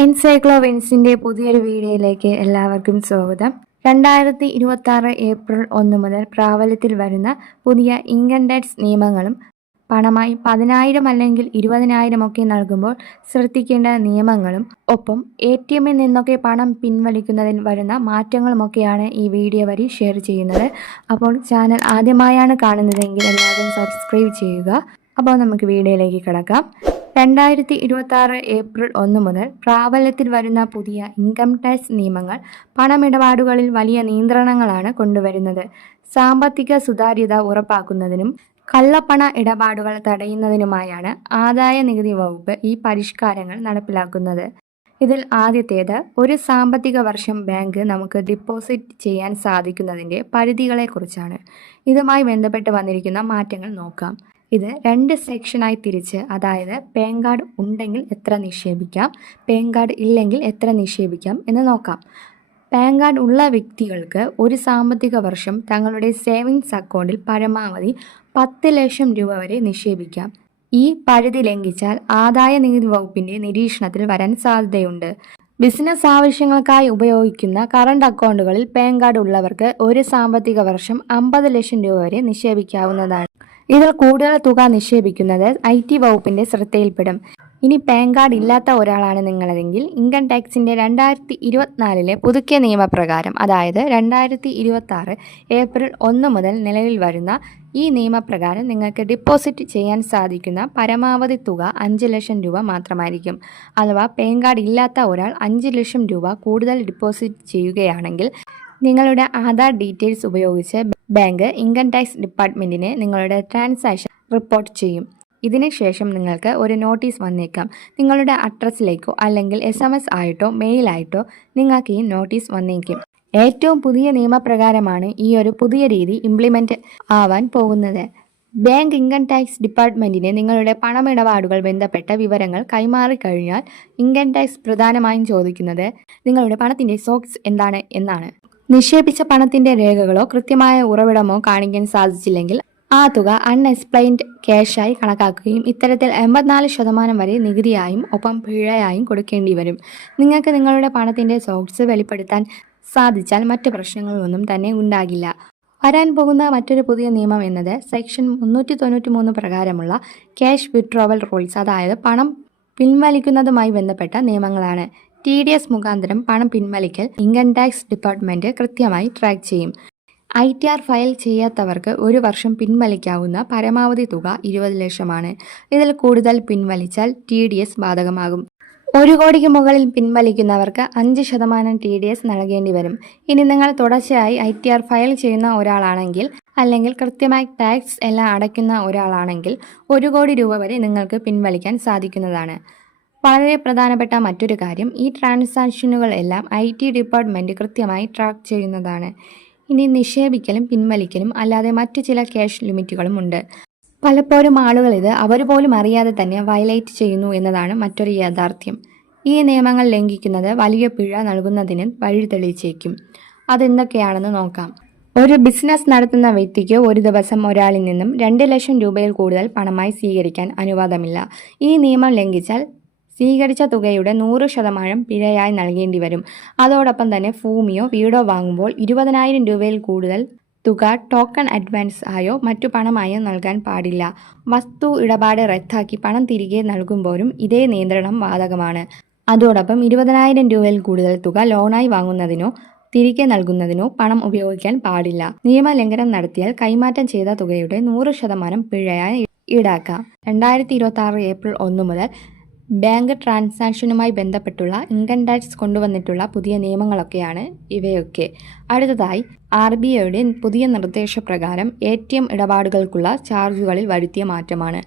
എൻസൈക്ലോവിൻസിന്റെ പുതിയൊരു വീഡിയോയിലേക്ക് എല്ലാവർക്കും സ്വാഗതം. 2026 ഏപ്രിൽ 1 മുതൽ പ്രാബല്യത്തിൽ വരുന്ന പുതിയ ഇൻകം ടാക്സ് നിയമങ്ങളും പണമായി 10,000 അല്ലെങ്കിൽ 20,000 ഒക്കെ നൽകുമ്പോൾ ശ്രദ്ധിക്കേണ്ട നിയമങ്ങളും ഒപ്പം ATMിൽ നിന്നൊക്കെ പണം പിൻവലിക്കുന്നതിന് വരുന്ന മാറ്റങ്ങളുമൊക്കെയാണ് ഈ വീഡിയോ വഴി ഷെയർ ചെയ്യുന്നത്. അപ്പോൾ ചാനൽ ആദ്യമായാണ് കാണുന്നതെങ്കിൽ എല്ലാവരും സബ്സ്ക്രൈബ് ചെയ്യുക. അപ്പോൾ നമുക്ക് വീഡിയോയിലേക്ക് കിടക്കാം. 2026 ഏപ്രിൽ 1 മുതൽ പ്രാബല്യത്തിൽ വരുന്ന പുതിയ ഇൻകം ടാക്സ് നിയമങ്ങൾ പണമിടപാടുകളിൽ വലിയ നിയന്ത്രണങ്ങളാണ് കൊണ്ടുവരുന്നത്. സാമ്പത്തിക സുതാര്യത ഉറപ്പാക്കുന്നതിനും കള്ളപ്പണ ഇടപാടുകൾ തടയുന്നതിനുമായാണ് ആദായ നികുതി വകുപ്പ് ഈ പരിഷ്കാരങ്ങൾ നടപ്പിലാക്കുന്നത്. ഇതിൽ ആദ്യത്തേത്, ഒരു സാമ്പത്തിക വർഷം ബാങ്ക് നമുക്ക് ഡിപ്പോസിറ്റ് ചെയ്യാൻ സാധിക്കുന്നതിൻ്റെ പരിധികളെക്കുറിച്ചാണ്. ഇതുമായി ബന്ധപ്പെട്ട് വന്നിരിക്കുന്ന മാറ്റങ്ങൾ നോക്കാം. ഇത് 2 സെക്ഷനായി തിരിച്ച്, അതായത് പാൻ കാർഡ് ഉണ്ടെങ്കിൽ എത്ര നിക്ഷേപിക്കാം, പാൻ കാർഡ് ഇല്ലെങ്കിൽ എത്ര നിക്ഷേപിക്കാം എന്ന് നോക്കാം. പാൻ കാർഡ് ഉള്ള വ്യക്തികൾക്ക് ഒരു സാമ്പത്തിക വർഷം തങ്ങളുടെ സേവിങ്സ് അക്കൗണ്ടിൽ പരമാവധി 10 ലക്ഷം രൂപ വരെ നിക്ഷേപിക്കാം. ഈ പരിധി ലംഘിച്ചാൽ ആദായ നികുതി വകുപ്പിന്റെ നിരീക്ഷണത്തിൽ വരാൻ സാധ്യതയുണ്ട്. ബിസിനസ് ആവശ്യങ്ങൾക്കായി ഉപയോഗിക്കുന്ന കറണ്ട് അക്കൗണ്ടുകളിൽ പാൻ കാർഡ് ഉള്ളവർക്ക് ഒരു സാമ്പത്തിക വർഷം 50 ലക്ഷം രൂപ വരെ നിക്ഷേപിക്കാവുന്നതാണ്. ഇതിൽ കൂടുതൽ തുക നിക്ഷേപിക്കുന്നത് IT വകുപ്പിന്റെ ശ്രദ്ധയിൽപ്പെടും. ഇനി പാൻ കാർഡ് ഇല്ലാത്ത ഒരാളാണ് നിങ്ങളതെങ്കിൽ ഇൻകം ടാക്സിന്റെ 2024 പുതുക്കിയ നിയമപ്രകാരം, അതായത് 2026 ഏപ്രിൽ 1 മുതൽ നിലവിൽ വരുന്ന ഈ നിയമപ്രകാരം നിങ്ങൾക്ക് ഡിപ്പോസിറ്റ് ചെയ്യാൻ സാധിക്കുന്ന പരമാവധി തുക 5 ലക്ഷം രൂപ മാത്രമായിരിക്കും. അഥവാ പാൻ കാർഡ് ഇല്ലാത്ത ഒരാൾ 5 ലക്ഷം രൂപ കൂടുതൽ ഡിപ്പോസിറ്റ് ചെയ്യുകയാണെങ്കിൽ നിങ്ങളുടെ ആധാർ ഡീറ്റെയിൽസ് ഉപയോഗിച്ച് ബാങ്ക് ഇൻകം ടാക്സ് ഡിപ്പാർട്ട്മെൻറ്റിന് നിങ്ങളുടെ ട്രാൻസാക്ഷൻ റിപ്പോർട്ട് ചെയ്യും. ഇതിനുശേഷം നിങ്ങൾക്ക് ഒരു നോട്ടീസ് വന്നേക്കാം. നിങ്ങളുടെ അഡ്രസ്സിലേക്കോ അല്ലെങ്കിൽ SMS ആയിട്ടോ മെയിലായിട്ടോ നിങ്ങൾക്ക് ഈ നോട്ടീസ് വന്നേക്കും. ഏറ്റവും പുതിയ നിയമപ്രകാരമാണ് ഈ ഒരു പുതിയ രീതി ഇംപ്ലിമെൻ്റ് ആവാൻ പോകുന്നത്. ബാങ്ക് ഇൻകം ടാക്സ് ഡിപ്പാർട്ട്മെൻറ്റിന് നിങ്ങളുടെ പണമിടപാടുകൾ ബന്ധപ്പെട്ട വിവരങ്ങൾ കൈമാറിക്കഴിഞ്ഞാൽ ഇൻകം ടാക്സ് പ്രധാനമായും ചോദിക്കുന്നത് നിങ്ങളുടെ പണത്തിൻ്റെ സോഴ്സ് എന്താണ് എന്നാണ്. നിക്ഷേപിച്ച പണത്തിന്റെ രേഖകളോ കൃത്യമായ ഉറവിടമോ കാണിക്കാൻ സാധിച്ചില്ലെങ്കിൽ ആ തുക അൺഎക്സ്പ്ലെയിൻഡ് ക്യാഷായി കണക്കാക്കുകയും ഇത്തരത്തിൽ 84% വരെ നികുതിയായും ഒപ്പം പിഴയായും കൊടുക്കേണ്ടി വരും. നിങ്ങൾക്ക് നിങ്ങളുടെ പണത്തിന്റെ സോഴ്സ് വെളിപ്പെടുത്താൻ സാധിച്ചാൽ മറ്റ് പ്രശ്നങ്ങളൊന്നും തന്നെ ഉണ്ടാകില്ല. വരാൻ പോകുന്ന മറ്റൊരു പുതിയ നിയമം എന്നത് സെക്ഷൻ 393 പ്രകാരമുള്ള ക്യാഷ് വിത്ഡ്രോവൽ റൂൾസ്, അതായത് പണം പിൻവലിക്കുന്നതുമായി ബന്ധപ്പെട്ട നിയമങ്ങളാണ്. TDS മുഖാന്തരം പണം പിൻവലിക്കൽ ഇൻകം ടാക്സ് ഡിപ്പാർട്ട്മെന്റ് കൃത്യമായി ട്രാക്ക് ചെയ്യും. ITR ഫയൽ ചെയ്യാത്തവർക്ക് ഒരു വർഷം പിൻവലിക്കാവുന്ന പരമാവധി തുക 20 ലക്ഷമാണ്. ഇതിൽ കൂടുതൽ പിൻവലിച്ചാൽ TDS ബാധകമാകും. 1 കോടിക്ക് മുകളിൽ പിൻവലിക്കുന്നവർക്ക് 5% TDS നൽകേണ്ടി വരും. ഇനി നിങ്ങൾ തുടർച്ചയായി ITR ഫയൽ ചെയ്യുന്ന ഒരാളാണെങ്കിൽ അല്ലെങ്കിൽ കൃത്യമായി ടാക്സ് എല്ലാം അടയ്ക്കുന്ന ഒരാളാണെങ്കിൽ 1 കോടി രൂപ വരെ നിങ്ങൾക്ക് പിൻവലിക്കാൻ സാധിക്കുന്നതാണ്. വളരെ പ്രധാനപ്പെട്ട മറ്റൊരു കാര്യം, ഈ ട്രാൻസാക്ഷനുകളെല്ലാം IT ഡിപ്പാർട്ട്മെൻറ്റ് കൃത്യമായി ട്രാക്ക് ചെയ്യുന്നതാണ്. ഇനി നിക്ഷേപിക്കലും പിൻവലിക്കലും അല്ലാതെ മറ്റു ചില ക്യാഷ് ലിമിറ്റുകളും ഉണ്ട്. പലപ്പോഴും ആളുകൾ ഇത് അവർ പോലും അറിയാതെ തന്നെ വയലേറ്റ് ചെയ്യുന്നു എന്നതാണ് മറ്റൊരു യാഥാർത്ഥ്യം. ഈ നിയമങ്ങൾ ലംഘിക്കുന്നത് വലിയ പിഴ നൽകുന്നതിന് വഴി തെളിയിച്ചേക്കും. അതെന്തൊക്കെയാണെന്ന് നോക്കാം. ഒരു ബിസിനസ് നടത്തുന്ന വ്യക്തിക്ക് ഒരു ദിവസം ഒരാളിൽ നിന്നും 2 ലക്ഷം രൂപയിൽ കൂടുതൽ പണമായി സ്വീകരിക്കാൻ അനുവാദമില്ല. ഈ നിയമം ലംഘിച്ചാൽ സ്വീകരിച്ച തുകയുടെ 100% പിഴയായി നൽകേണ്ടി വരും. അതോടൊപ്പം തന്നെ ഭൂമിയോ വീടോ വാങ്ങുമ്പോൾ 20,000 രൂപയിൽ കൂടുതൽ തുക ടോക്കൺ അഡ്വാൻസ് ആയോ മറ്റു പണമായോ നൽകാൻ പാടില്ല. വസ്തു ഇടപാട് റദ്ദാക്കി പണം തിരികെ നൽകുമ്പോഴും ഇതേ നിയന്ത്രണം ബാധകമാണ്. അതോടൊപ്പം 20,000 രൂപയിൽ കൂടുതൽ തുക ലോണായി വാങ്ങുന്നതിനോ തിരികെ നൽകുന്നതിനോ പണം ഉപയോഗിക്കാൻ പാടില്ല. നിയമലംഘനം നടത്തിയാൽ കൈമാറ്റം ചെയ്ത തുകയുടെ 100% പിഴയായി ഈടാക്കാം. 2026 ഏപ്രിൽ 1 മുതൽ ബാങ്ക് ട്രാൻസാക്ഷനുമായി ബന്ധപ്പെട്ടുള്ള ഇൻകം ടാക്സ് കൊണ്ടുവന്നിട്ടുള്ള പുതിയ നിയമങ്ങളൊക്കെയാണ് ഇവയൊക്കെ. അടുത്തതായി RBIയുടെ പുതിയ നിർദ്ദേശപ്രകാരം ATM ഇടപാടുകൾക്കുള്ള ചാർജുകളിൽ വരുത്തിയ മാറ്റമാണ്.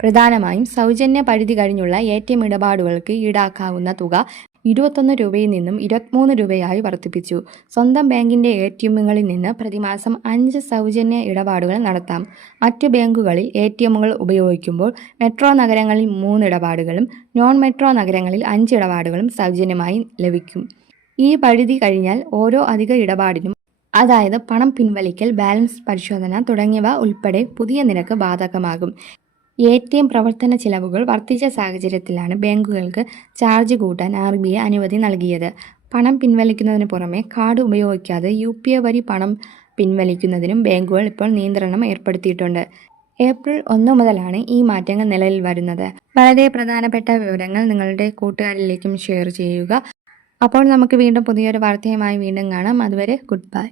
പ്രധാനമായും സൗജന്യ പരിധി കഴിഞ്ഞുള്ള ATM ഇടപാടുകൾക്ക് ഈടാക്കാവുന്ന തുക 21 രൂപയിൽ നിന്നും 23 രൂപയായി വർദ്ധിപ്പിച്ചു. സ്വന്തം ബാങ്കിന്റെ ATMകളിൽ നിന്ന് പ്രതിമാസം 5 സൗജന്യ ഇടപാടുകൾ നടത്താം. മറ്റു ബാങ്കുകളിൽ ATMകൾ ഉപയോഗിക്കുമ്പോൾ മെട്രോ നഗരങ്ങളിൽ 3 ഇടപാടുകളും നോൺ മെട്രോ നഗരങ്ങളിൽ 5 ഇടപാടുകളും സൗജന്യമായി ലഭിക്കും. ഈ പരിധി കഴിഞ്ഞാൽ ഓരോ അധിക ഇടപാടിനും, അതായത് പണം പിൻവലിക്കൽ, ബാലൻസ് പരിശോധന തുടങ്ങിയവ ഉൾപ്പെടെ പുതിയ നിരക്ക് ബാധകമാകും. ATM പ്രവർത്തന ചിലവുകൾ വർദ്ധിച്ച സാഹചര്യത്തിലാണ് ബാങ്കുകൾക്ക് ചാർജ് കൂട്ടാൻ RBI അനുമതി നൽകിയത്. പണം പിൻവലിക്കുന്നതിന് പുറമെ കാർഡ് ഉപയോഗിക്കാതെ UPI വഴി പണം പിൻവലിക്കുന്നതിനും ബാങ്കുകൾ ഇപ്പോൾ നിയന്ത്രണം ഏർപ്പെടുത്തിയിട്ടുണ്ട്. ഏപ്രിൽ 1 മുതലാണ് ഈ മാറ്റങ്ങൾ നിലവിൽ വരുന്നത്. വളരെ പ്രധാനപ്പെട്ട വിവരങ്ങൾ നിങ്ങളുടെ കൂട്ടുകാരിലേക്കും ഷെയർ ചെയ്യുക. അപ്പോൾ നമുക്ക് വീണ്ടും പുതിയൊരു വാർത്തയുമായി വീണ്ടും കാണാം. അതുവരെ ഗുഡ് ബൈ.